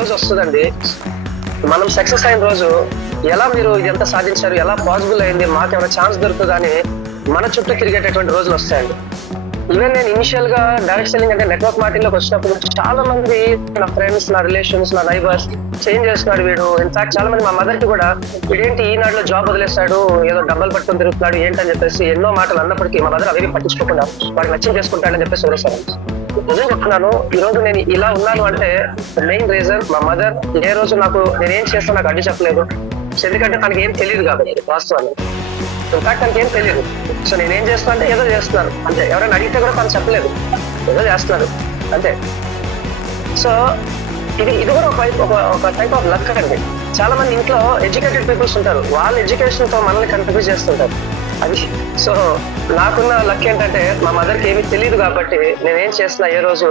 రోజు వస్తుందండి, మనం సక్సెస్ అయిన రోజు ఎలా మీరు ఇది ఎంత సాధించారు, ఎలా పాసిబుల్ అయింది, మాకు ఏమైనా ఛాన్స్ దొరుకుతుందా అని మన చుట్టూ తిరిగేటటువంటి రోజులు వస్తాయండి. ఈవెన్ నేను ఇనిషియల్ గా డైరెక్ట్ సెల్లింగ్ అంటే నెట్వర్క్ మార్కెటింగ్ లోకి వచ్చినప్పుడు చాలా మంది నా ఫ్రెండ్స్, నా రిలేషన్స్, నా నైబర్స్ చేంజ్ చేస్తున్నాడు వీడు. ఇన్ఫాక్ట్ చాలా మంది మా మదర్ కి కూడా వీడేంటి ఈనాడులో జాబ్ వదిలేస్తాడు, ఏదో డబ్బులు పట్టుకొని తిరుగుతున్నాడు ఏంటని చెప్పేసి ఎన్నో మాటలు అన్నప్పటికీ మా మదర్ అవేవి పట్టించుకోకుండా వాడికి నచ్చింది చేసుకుంటాడని చెప్పేసి వదిలేస్తాను. నిజం చెప్తున్నాను, ఈ రోజు నేను ఇలా ఉన్నాను అంటే మెయిన్ రీజన్ మా మదర్ ఏ రోజు నాకు నేనేం చేస్తా నాకు అడ్డు చెప్పలేదు. ఎందుకంటే తనకి ఏం తెలియదు కాబట్టి వాస్తవాన్ని. ఇన్ఫాక్ట్ తనకి ఏం తెలియదు. సో నేనేం చేస్తున్నా అంటే ఏదో చేస్తున్నాను అంతే. ఎవరైనా అడిగితే కూడా తను చెప్పలేదు, ఏదో చేస్తున్నారు అంతే. సో ఇది కూడా ఒక టైప్ ఆఫ్ లక్ అండి. చాలా మంది ఇంట్లో ఎడ్యుకేటెడ్ పీపుల్స్ ఉంటారు, వాళ్ళ ఎడ్యుకేషన్ తో మనల్ని కన్ఫ్యూజ్ చేస్తుంటారు అది. సో నాకున్న లక్ ఏంటంటే మా మదర్కి ఏమీ తెలియదు కాబట్టి నేనేం చేస్తున్నా, ఏ రోజు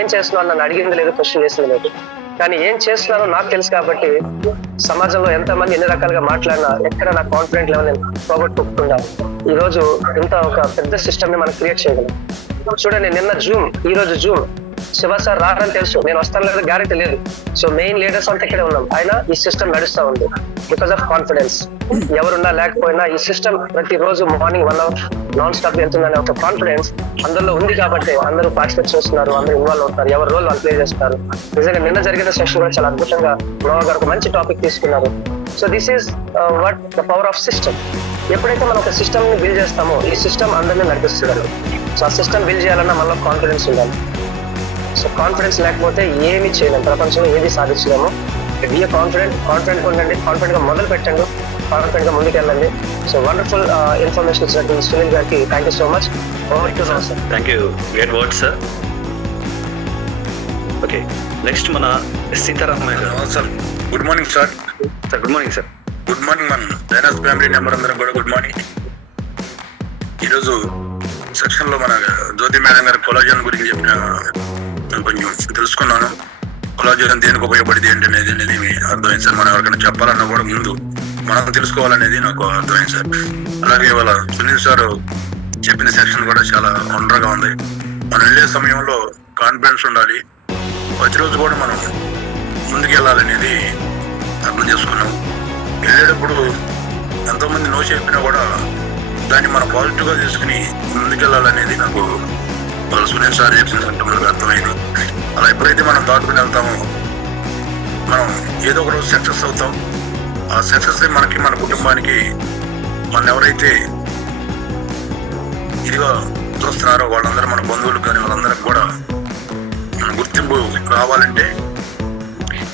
ఏం చేస్తున్నాను నన్ను అడిగింది లేదు, క్వశ్చన్ చేసింది లేదు. కానీ ఏం చేస్తున్నానో నాకు తెలుసు కాబట్టి సమాజంలో ఎంతమంది ఎన్ని రకాలుగా మాట్లాడినా ఎక్కడ నా కాన్ఫిడెంట్ లెవెల్ నేను పోగొట్టుకోకుండా ఈ రోజు ఇంత ఒక పెద్ద సిస్టమ్ ని మనం క్రియేట్ చేయగలం. చూడండి, నిన్న జూమ్, ఈ రోజు జూమ్. శివ సార్ రారని తెలుసు, నేను వస్తాను లేదా గ్యారెంటీ లేదు. సో మెయిన్ లీడర్స్ అంతా ఇక్కడే ఉన్నాం, అయినా ఈ సిస్టమ్ నడుస్తూ ఉంది బికాస్ ఆఫ్ కాన్ఫిడెన్స్. ఎవరున్నా లేకపోయినా ఈ సిస్టమ్ ప్రతి రోజు మార్నింగ్ 1 hour నాన్ స్టాప్ వెళ్తుందనే ఒక కాన్ఫిడెన్స్ అందరిలో ఉంది కాబట్టి అందరూ పార్టిసిపేట్ చేస్తున్నారు, అందరూ ఇన్వాల్వ్ అవుతారు, ఎవరి రోల్ వాళ్ళు ప్లే చేస్తారు. నిజంగా నిన్న జరిగిన సెషన్ కూడా చాలా అద్భుతంగా నోవా గారు ఒక మంచి టాపిక్ తీసుకున్నారు. So this is what the power of system. ఎప్పుడైతే మనం ఒక సిస్టమ్ ని బిల్డ్ చేస్తామో ఈ సిస్టమ్ అందరినీ నడిపిస్తుంది. సో ఆ సిస్టమ్ బిల్డ్ చేయాలన్నా మనలో కాన్ఫిడెన్స్ ఉండాలి. సో కాన్ఫిడెన్స్ లేకపోతే ఏమి చేయలేము, ప్రపంచంలో ఏది సాధించలేము. బీ కాన్ఫిడెంట్ ఉండండి, కాన్ఫిడెంట్ గా మొదలు పెట్టండి, కాన్ఫిడెంట్ గా ముందుకు వెళ్ళండి. సో వండర్ఫుల్ ఇన్ఫర్మేషన్ ఇచ్చినట్టు సునీల్ గారికి thank you so much. Thank you, great words sir. Okay, next మన సీతారామయ్య గారు. Sir good morning sir. Sir good morning sir. Good morning మన డైనాస్ ఫ్యామిలీ మెంబర్ అందరం కూడా గుడ్ మార్నింగ్. ఈరోజు సెక్షన్ లో మన జ్యోతి మేడం గారు కొలాజన్ గురించి చెప్పిన కొంచెం తెలుసుకున్నాను. కొలాజన్ దేనికి ఉపయోగపడింది ఏంటనేది అర్థమైంది సార్. మనం ఎవరికైనా చెప్పాలన్నా కూడా ముందు మనం తెలుసుకోవాలనేది నాకు అర్థమైంది సార్. అలాగే వాళ్ళ సునీల్ సార్ చెప్పిన సెక్షన్ కూడా చాలా వండర్గా ఉంది. మనం వెళ్ళే సమయంలో కాన్ఫిడెన్స్ ఉండాలి, ప్రతిరోజు కూడా మనం ముందుకు వెళ్ళాలనేది అర్థం చేసుకున్నాం. వెళ్ళేటప్పుడు ఎంతోమంది నో చెప్పినా కూడా దాన్ని మనం పాజిటివ్గా తీసుకుని ముందుకెళ్ళాలనేది నాకు వాళ్ళ సునీల్ సార్ చెప్పిన సందర్భంలో అర్థమైంది. అలా ఎప్పుడైతే మనం దాటుకుని వెళ్తామో మనం ఏదో ఒక రోజు సక్సెస్ అవుతాం. ఆ సక్సెస్ మనకి, మన కుటుంబానికి, మన ఎవరైతే ఇదిగా చూస్తున్నారో వాళ్ళందరూ, మన బంధువులు కానీ వాళ్ళందరికి కూడా మన గుర్తింపు రావాలంటే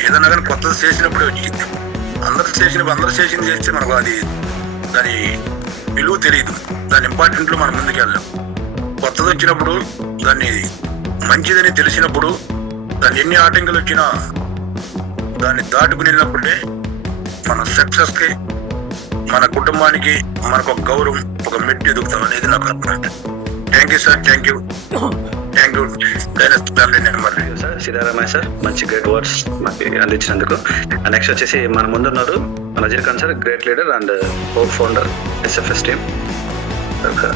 ఏదన్నా కానీ కొత్తది చేసినప్పుడే వచ్చింది. అందరు చేసింది చేస్తే మనకు అది దాని విలువ తెలియదు, దాని ఇంపార్టెంట్లో మనం ముందుకు వెళ్ళాం. కొత్తది వచ్చినప్పుడు దాన్ని మంచిదని తెలిసినప్పుడు దాన్ని ఎన్ని ఆటంకాలు వచ్చినా దాన్ని దాటుకుని వెళ్ళినప్పుడే మన సక్సెస్కి, మన కుటుంబానికి మనకు ఒక గౌరవం, ఒక మెట్టు ఎదుగుతాం అనేది నాకు అర్థమైంది. Thank you sir. Thank you family member sir Sitaramayya sir, మంచి గ్రేట్ వర్డ్స్ మాకు అందించినందుకు. నెక్స్ట్ వచ్చేసి మన ముందున్నారు Nazir Khan sir, great leader and co founder SFS team.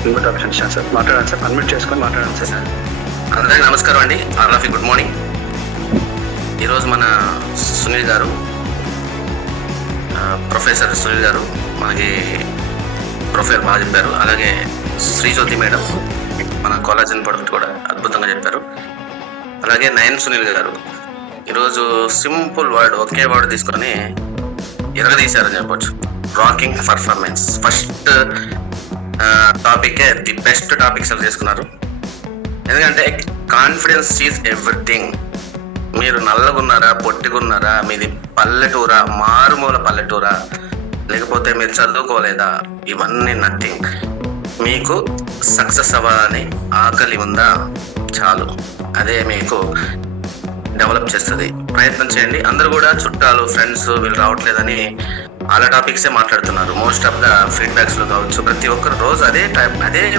Invite option ఇచ్చాను సార్, మాట్లాడండి సార్, అన్మ్యూట్ చేసుకొని మాట్లాడండి సార్. అందరికీ నమస్కారం అండి, ఆల్ గుడ్ మార్నింగ్. ఈరోజు మన సునీల్ గారు, ప్రొఫెసర్ సునీల్ గారు మనకి ప్రొఫైల్ బాగా చెప్పారు. అలాగే శ్రీజ్యోతి మేడం మన కొలాజన్ ప్రొడక్ట్ కూడా అద్భుతంగా చెప్పారు. అలాగే నయన్ సునీల్ గారు ఈరోజు సింపుల్ వర్డ్, ఒకే వర్డ్ తీసుకొని ఎరగదీశారని చెప్పొచ్చు, రాకింగ్ పర్ఫార్మెన్స్. ఫస్ట్ టాపికే ది బెస్ట్ టాపిక్ సెలెక్ట్ చేసుకున్నారు. ఎందుకంటే కాన్ఫిడెన్స్ ఈజ్ ఎవ్రీథింగ్. మీరు నల్లగున్నారా, పొట్టిగున్నారా, మీది పల్లెటూరా, మారుమూల పల్లెటూరా, లేకపోతే మీరు చదువుకోలేదా, ఇవన్నీ నథింగ్. మీకు సక్సెస్ అవ్వాలని ఆకలి ఉందా, చాలు, అదే మీకు డెవలప్ చేస్తుంది. ప్రయత్నం చేయండి. అందరూ కూడా చుట్టాలు, ఫ్రెండ్స్ వీళ్ళు రావట్లేదని అలా టాపిక్సే మాట్లాడుతున్నారు. మోస్ట్ ఆఫ్ ద ఫీడ్బ్యాక్స్ లో కావచ్చు, ప్రతి ఒక్కరు రోజు అదే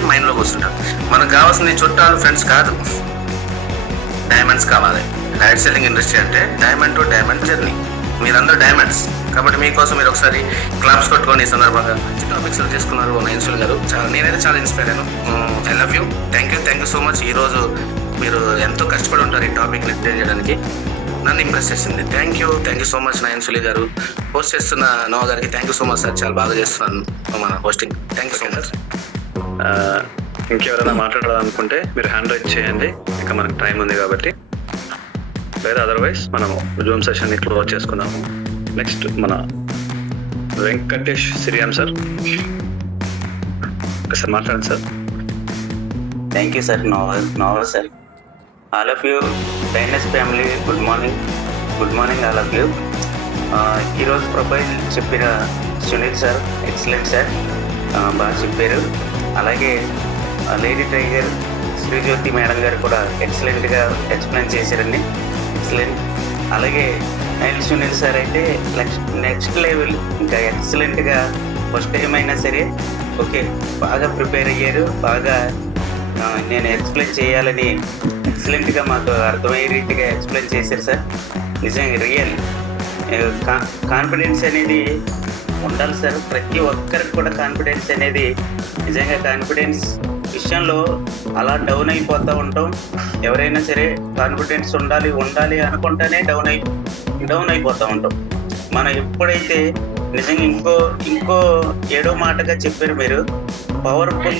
మైండ్ లో కూర్చుంటారు. మనకు కావాల్సింది చుట్టాలు, ఫ్రెండ్స్ కాదు, డైమండ్స్ కావాలి. డైరెక్ట్ సెల్లింగ్ ఇండస్ట్రీ అంటే డైమండ్ టు డైమండ్ జర్నీ. మీరందరూ డైమండ్స్ కాబట్టి మీకోసం మీరు ఒకసారి క్లాప్స్ కొట్టుకోండి. ఈ సందర్భంగా మంచి టాపిక్స్ చేసుకున్నారు నయన్సుల్ గారు. నేనైతే చాలా ఇన్స్పైర్ అయ్యాను. I love you, thank you so much. ఈరోజు మీరు ఎంతో కష్టపడి ఉంటారు ఈ టాపిక్ రిప్లై చేయడానికి. నన్ను ఇంప్రెస్ చేసింది. Thank you so much Nayan Suli గారు. హోస్ట్ చేస్తున్న నోవా గారికి thank you so much sir, చాలా బాగా చేస్తున్నాను మన hosting. Thank you so much. ఇంకెవరైనా మాట్లాడాలనుకుంటే మీరు హ్యాండ్ రైజ్ చేయండి, ఇంకా మనకు టైం ఉంది కాబట్టి. లేదా అదర్వైజ్ మనము జూమ్ సెషన్ని క్లోజ్ చేసుకుందాము. నెక్స్ట్ మన వెంకటేష్ సిరియాన్ సార్, ఒకసారి మాట్లాడండి sir. Thank you sir. Nova sir, all of you డైనస్ family, good morning all of you. ఈరోజు ప్రొఫైల్ చెప్పిన సునీల్ సార్ ఎక్సలెంట్ సార్, బాగా చెప్పారు. అలాగే లేడీ టైగర్ శ్రీజ్యోతి మేడం గారు కూడా ఎక్సలెంట్గా ఎక్స్ప్లెయిన్ చేశారండి, ఎక్సలెంట్. అలాగే నైల్ సునీల్ సార్ అయితే నెక్స్ట్ లెవెల్, ఇంకా ఎక్సలెంట్గా ఫస్ట్ టైం అయినా సరే ఓకే బాగా ప్రిపేర్ అయ్యారు, బాగా నేను ఎక్స్ప్లెయిన్ చేయాలని ఎక్సలెంట్గా మాకు అర్థమయ్యే రీతిగా ఎక్స్ప్లెయిన్ చేశారు సార్. నిజంగా రియల్ కాన్ఫిడెన్స్ అనేది ఉండాలి సార్, ప్రతి ఒక్కరికి కూడా కాన్ఫిడెన్స్ అనేది. నిజంగా కాన్ఫిడెన్స్ విషయంలో అలా డౌన్ అయిపోతూ ఉంటాం. ఎవరైనా సరే కాన్ఫిడెన్స్ ఉండాలి అనుకుంటేనే డౌన్ అయిపోతూ ఉంటాం. మనం ఎప్పుడైతే నిజంగా ఇంకో ఏడో మాటగా చెప్పారు మీరు, పవర్ఫుల్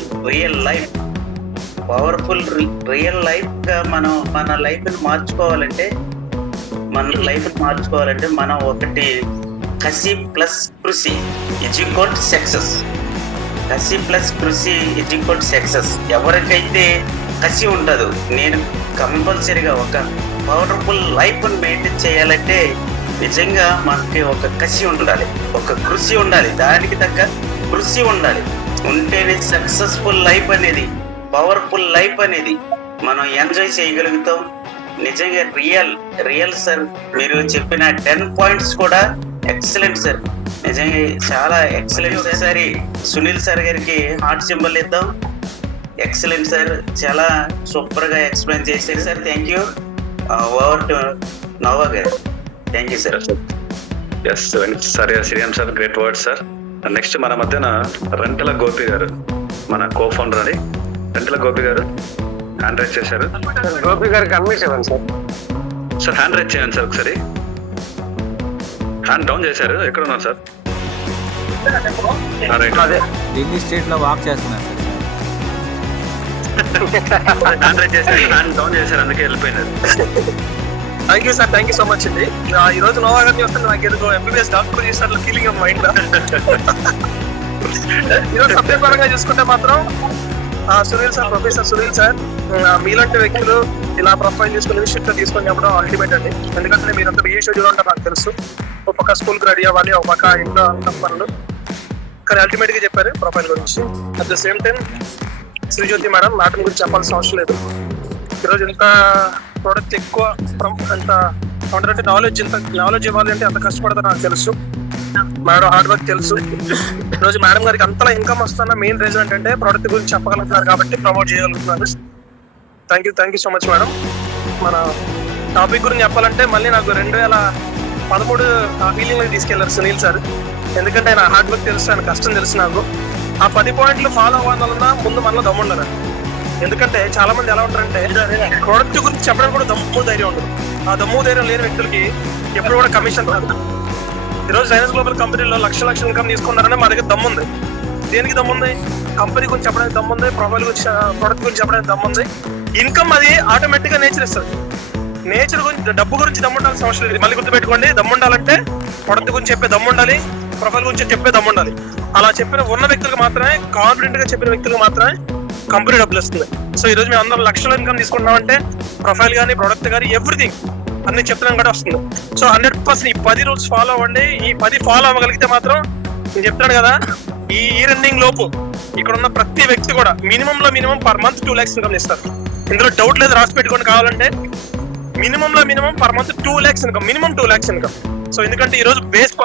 రియల్ లైఫ్గా మనం మన లైఫ్ని మార్చుకోవాలంటే మనం ఒకటి కసి ప్లస్ కృషి ఈక్వల్ సక్సెస్. కసి ప్లస్ కృషి ఈక్వల్ సక్సెస్. ఎవరికైతే కసి ఉండదు, నేను కంపల్సరీగా ఒక పవర్ఫుల్ లైఫ్ని మెయింటైన్ చేయాలంటే నిజంగా మనకి ఒక కసి ఉండాలి, ఒక కృషి ఉండాలి, దానికి తగ్గ కృషి ఉండాలి. ఉంటేనే సక్సెస్ఫుల్ లైఫ్ అనేది, పవర్ఫుల్ లైఫ్ అనేది మనం ఎంజాయ్ చేయగలుగుతాం. నిజంగా రియల్ సార్, మీరు చెప్పిన 10 పాయింట్స్ కూడా ఎక్సలెంట్ సార్, నిజంగా చాలా ఎక్సలెంట్. ఒకసారి సునీల్ సార్ గారికి హార్ట్ సింబల్ ఇద్దాం. ఎక్సలెంట్ సార్, చాలా సూపర్గా ఎక్స్ప్లెయిన్ చేశారు sir. Thank you. Over to Nova గారు. Thank you sir. ఎస్ సరే Sriram sir, great word sir. Next మన మధ్యన రెంటల గోపి గారు, మన కో ఫౌండర్ అని. రెంటల గోపి గారు హ్యాండ్ రైజ్ చేశారు. గోపి గారికి అడ్మిట్ ఇవ్వండి సార్. సార్ హ్యాండ్ రైజ్ చేయండి సార్ ఒకసారి. హ్యాండ్ డౌన్ చేశారు, ఎక్కడ ఉన్నారు సార్? అదే ఢిల్లీ స్టేట్ లో వాక్ చేస్తున్నారు హ్యాండ్ రైజ్ చేశారు, హ్యాండ్ డౌన్ చేశారు, అందుకే వెళ్ళిపోయినారు. Thank you sir, thank you so much అండి. ఈ రోజు నోవా గారిని వస్తుంది, నాకు ఎందుకు ఎంబీబీఎస్ డాక్టర్ చేసినట్లు ఫీలింగ్ ఆఫ్ మైండ్. ఈరోజు సబ్జెక్ట్ పరంగా చూసుకుంటే మాత్రం Sunil sir, professor Sunil sir, మీలాంటి వ్యక్తులు ఇలా ప్రొఫైల్ తీసుకుని ఇన్స్టిట్యూట్ తీసుకొని చెప్పడం అల్టిమేట్ అండి. ఎందుకంటే మీరు అంత బిజీ షెడ్యూల్ ఉంటారు నాకు తెలుసు. ఒక పక్క స్కూల్కి రెడీ అవ్వాలి, ఒక పక్క ఇంట్లో అంత పనులు, కానీ అల్టిమేట్ గా చెప్పారు ప్రొఫైల్ గురించి. At the same time Srijyoti madam matter గురించి చెప్పాల్సిన అవసరం లేదు. ఈరోజు ఇంత ప్రోడక్ట్ ఎక్కువ అంత అంటే నాలెడ్జ్ ఇవ్వాలి అంటే అంత కష్టపడతారు నాకు తెలుసు. మేడం హార్డ్ వర్క్ తెలుసు. ఈరోజు మేడం గారికి అంతలా ఇన్కమ్ వస్తున్న మెయిన్ రీజన్ ఏంటంటే ప్రోడక్ట్ గురించి చెప్పగలుగుతున్నారు కాబట్టి ప్రమోట్ చేయగలుగుతున్నారు. Thank you so much madam. మన టాపిక్ గురించి చెప్పాలంటే మళ్ళీ నాకు 2013 ఫీలింగ్ తీసుకెళ్లారు సునీల్ సార్. ఎందుకంటే ఆయన హార్డ్ వర్క్ తెలుసు, ఆయన కష్టం తెలుసు నాకు. ఆ 10 పాయింట్లు ఫాలో అవ్వాలన్నా ముందు మనలో దమ్ముండాలి. ఎందుకంటే చాలా మంది ఎలా ఉంటారంటే ప్రోడక్ట్ గురించి చెప్పడానికి కూడా దమ్ము ధైర్యం ఉండదు. ఆ దమ్ము ధైర్యం లేని వ్యక్తులకి ఎప్పుడు కూడా కమిషన్ రాదు. ఈరోజు డైనస్ గ్లోబల్ కంపెనీలో లక్షల ఇన్కమ్ తీసుకున్నారని మా దగ్గర దమ్ముంది. దేనికి దమ్ముంది? కంపెనీ గురించి చెప్పడానికి దమ్ముంది, ప్రొఫైల్ గురించి ప్రోడక్ట్ గురించి చెప్పడానికి దమ్ముంది. ఇన్కమ్ అది ఆటోమేటిక్ గా నేచర్ ఇస్తుంది. నేచర్ గురించి డబ్బు గురించి దమ్ము ఉండాల్సిన అవసరం లేదు. మళ్ళీ గుర్తుపెట్టుకోండి, దమ్ము ఉండాలంటే ప్రొడక్ట్ గురించి చెప్పే దమ్ము ఉండాలి, ప్రొఫైల్ గురించి చెప్పే దమ్ము ఉండాలి. అలా చెప్పిన ఉన్న వ్యక్తులకు మాత్రమే, కాన్ఫిడెంట్ గా చెప్పిన వ్యక్తులకు మాత్రమే కంపెనీ డబ్బులు వస్తుంది. సో ఈ రోజు మేము అందరం లక్షల ఇన్కమ్ తీసుకుంటున్నామంటే ప్రొఫైల్ కానీ ప్రోడక్ట్ కానీ ఎవ్రీథింగ్ అన్ని చెప్తున్నాం కూడా వస్తుంది. సో 100% ఈ 10 రూల్స్ ఫాలో అవ్వండి. ఈ 10 ఫాలో అవ్వగలిగితే మాత్రం నేను చెప్తాను కదా, ఈ ఇయర్ ఎండింగ్ లోపు ఇక్కడ ఉన్న ప్రతి వ్యక్తి కూడా minimum per month 2 lakhs income ఇస్తారు. ఇందులో డౌట్ లేదు, రాసి పెట్టుకొని కావాలంటే. Minimum per month 2 lakhs income, minimum 2 lakhs income. So ఎందుకంటే ఈ రోజు బేస్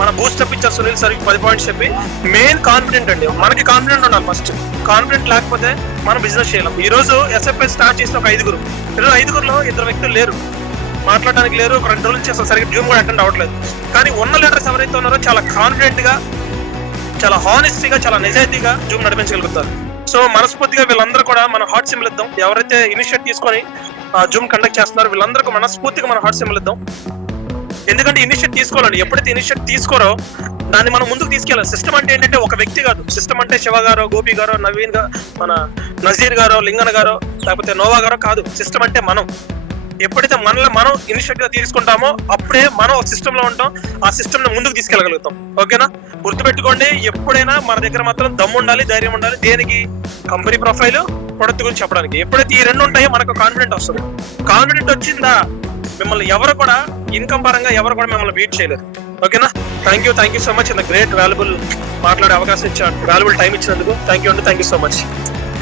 మన బూస్టప్ ఇచ్చారు సునీల్ సార్ 10 పాయింట్స్ చెప్పి. మెయిన్ కాన్ఫిడెంట్ అండి, మనకి కాన్ఫిడెంట్ ఉండాలి ఫస్ట్. కాన్ఫిడెంట్ లేకపోతే మనం బిజినెస్ చేయలేం. ఈ రోజు ఎస్ఎఫ్ఎస్ స్టార్ట్ చేసిన ఒక 5 ఈరోజు 5లో 2 వ్యక్తులు లేరు, మాట్లాడడానికి లేరు. ఒక 2 రోజుల నుంచి అసలు సరిగ్గా జూమ్ కూడా అటెండ్ అవ్వట్లేదు. కానీ ఉన్న లీడర్స్ ఎవరైతే ఉన్నారో చాలా కాన్ఫిడెంట్ గా, చాలా హానెస్టీగా, చాలా నిజాయితీగా జూమ్ నడిపించగలుగుతారు. సో మనస్ఫూర్తిగా వీళ్ళందరూ కూడా మన హార్ట్ సింబల్ ఇద్దాం. ఎవరైతే ఇనిషియేట్ తీసుకొని జూమ్ కండక్ట్ చేస్తున్నారో వీళ్ళందరికీ మనస్ఫూర్తిగా మన హార్ట్ సింబల్ ఇద్దాం. ఎందుకంటే ఇనిషియేట్ తీసుకోవాలండి. ఎప్పుడైతే ఇనిషియేట్ తీసుకోరో దాన్ని మనం ముందుకు తీసుకెళ్ళాలి. సిస్టమ్ అంటే ఏంటంటే ఒక వ్యక్తి కాదు. సిస్టమ్ అంటే శివ గారో, గోపి గారో, నవీన్ గారు, మన నజీర్ గారో, లింగన్ గారో, లేకపోతే నోవా గారో కాదు. సిస్టమ్ అంటే మనం. ఎప్పుడైతే మనల్ని మనం ఇనిషియేటివ్ తీసుకుంటామో అప్పుడే మనం ఒక సిస్టమ్ లో ఉంటాం. ఆ సిస్టమ్ ని ముందుకు తీసుకెళ్ళగలుగుతాం. ఓకేనా? గుర్తుపెట్టుకోండి, ఎప్పుడైనా మన దగ్గర మాత్రం దమ్ము ఉండాలి, ధైర్యం ఉండాలి. దేనికి? కంపెనీ ప్రొఫైల్, ప్రొడక్ట్ గురించి చెప్పడానికి. ఎప్పుడైతే ఈ రెండు ఉంటాయో మనకు కాన్ఫిడెంట్ వస్తుంది. కాన్ఫిడెంట్ వచ్చిందా మిమ్మల్ని ఎవరు కూడా ఇన్కమ్ పరంగా ఎవరు కూడా మిమ్మల్ని బీట్ చేయలేరు. ఓకేనా? Thank you so much. ఇంత గ్రేట్ వాల్యుబుల్ మాట్లాడే అవకాశం ఇచ్చాను, వాల్యుబుల్ టైం ఇచ్చినందుకు thank you so much.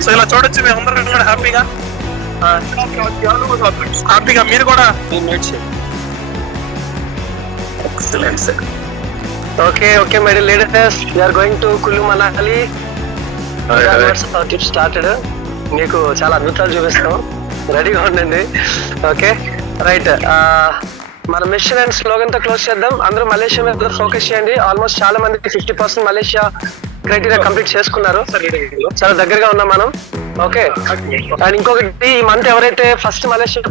So ఇలా చూడొచ్చు మేము అందరం కూడా హ్యాపీగా మీరు కూడా excellent sir. Okay my dear leaders, we are going to Kullu Manali. Trip started. మీకు చాలా అద్భుతాలు చూపిస్తాం, రెడీగా ఉండండి. Okay right. మన మిషన్ అండ్ స్లోగన్ తో క్లోజ్ చేద్దాం. అందరూ మలేషియా మీద ఫోకస్ చేయండి. ఆల్మోస్ట్ చాలా మందికి 50% మలేషియా క్రైటీరియా కంప్లీట్ చేసుకున్నారు. చాలా దగ్గరగా ఉన్నాం మనం. ఓకే, అండ్ ఇంకొకటి, ఈ మంత్ ఎవరైతే ఫస్ట్ మలేషియా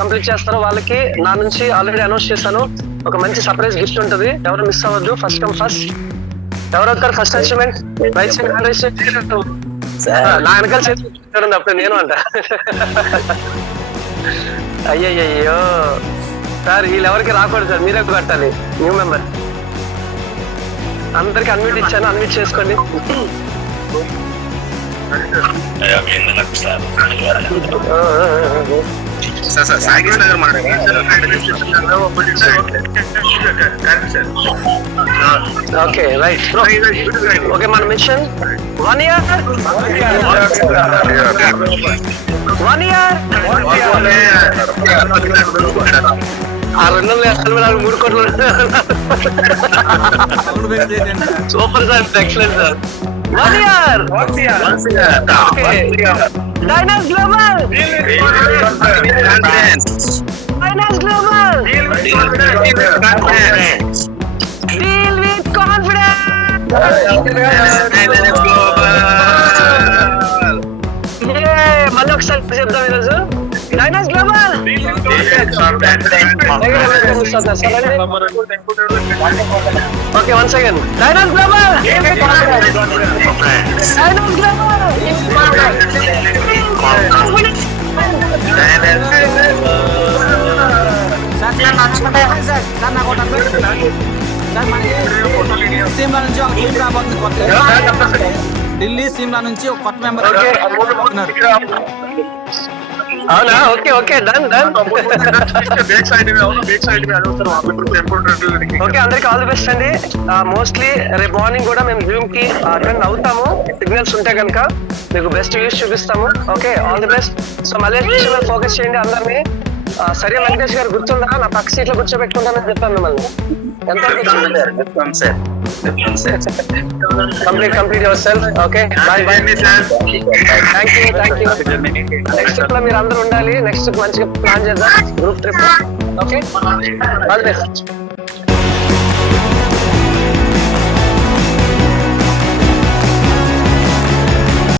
కంప్లీట్ చేస్తారో వాళ్ళకి నా నుంచి ఆల్రెడీ అనౌన్స్ చేశాను, ఒక మంచి సర్ప్రైజ్ గిఫ్ట్ ఉంటుంది. ఎవరు మిస్ అవ్వద్దు. First come first. ఎవరు వస్తారు first achievement? Right side hand raise చేయండి. నా వెనకాల చేసి అప్పుడు నేను అంట. అయ్యయ్యో సార్, వీళ్ళు ఎవరికి రాకూడదు సార్, మీరే కట్టాలి. న్యూ మెంబర్ అందరికి అన్మ్యూట్ ఇచ్చాను, అన్మ్యూట్ చేసుకోండి. Okay right. ఓకే, మన మిషన్ 1 year. 1 year. ఆ 243 కోట్లు super sir, excellent sir. 1 year. Dynas Global. Dynas Global. Deal with confidence. మళ్ళీ ఒకసారి చెప్తాం ఈరోజు. Dynas Global. Okay, once again. Dynas Global. Dynas Global. Sir నాకు ఒకటి అనిపిస్తుంది. సార్ మనకి సిమ్లా నుంచి ఒక టీం రాబోతుంది కొత్తగా. ఢిల్లీ సిమ్లా నుంచి ఒక కొత్త మెంబర్. అవునా? Okay done. ఓకే, అందరికి ఆల్ ది బెస్ట్ అండి. మోస్ట్లీ రేపు మార్నింగ్ కూడా మేము జూమ్ కి అటెండ్ అవుతాము. సిగ్నల్స్ ఉంటే కనుక మీకు బెస్ట్ వ్యూస్ చూపిస్తాము. Okay, all the best. So Malaysia focus చేయండి అందరినీ. సరే వెంకటేష్ గారు గుర్తుందా? నా పక్క సీట్ లో కూర్చోబెట్టుకుంటానని చెప్పాను మిమ్మల్ని. Complete yourself. Okay, bye. Thank you. Next trip లో మీరు అందరూ ఉండాలి. నెక్స్ట్ మంచిగా ప్లాన్ చేద్దాం, group trip. Okay, all the best.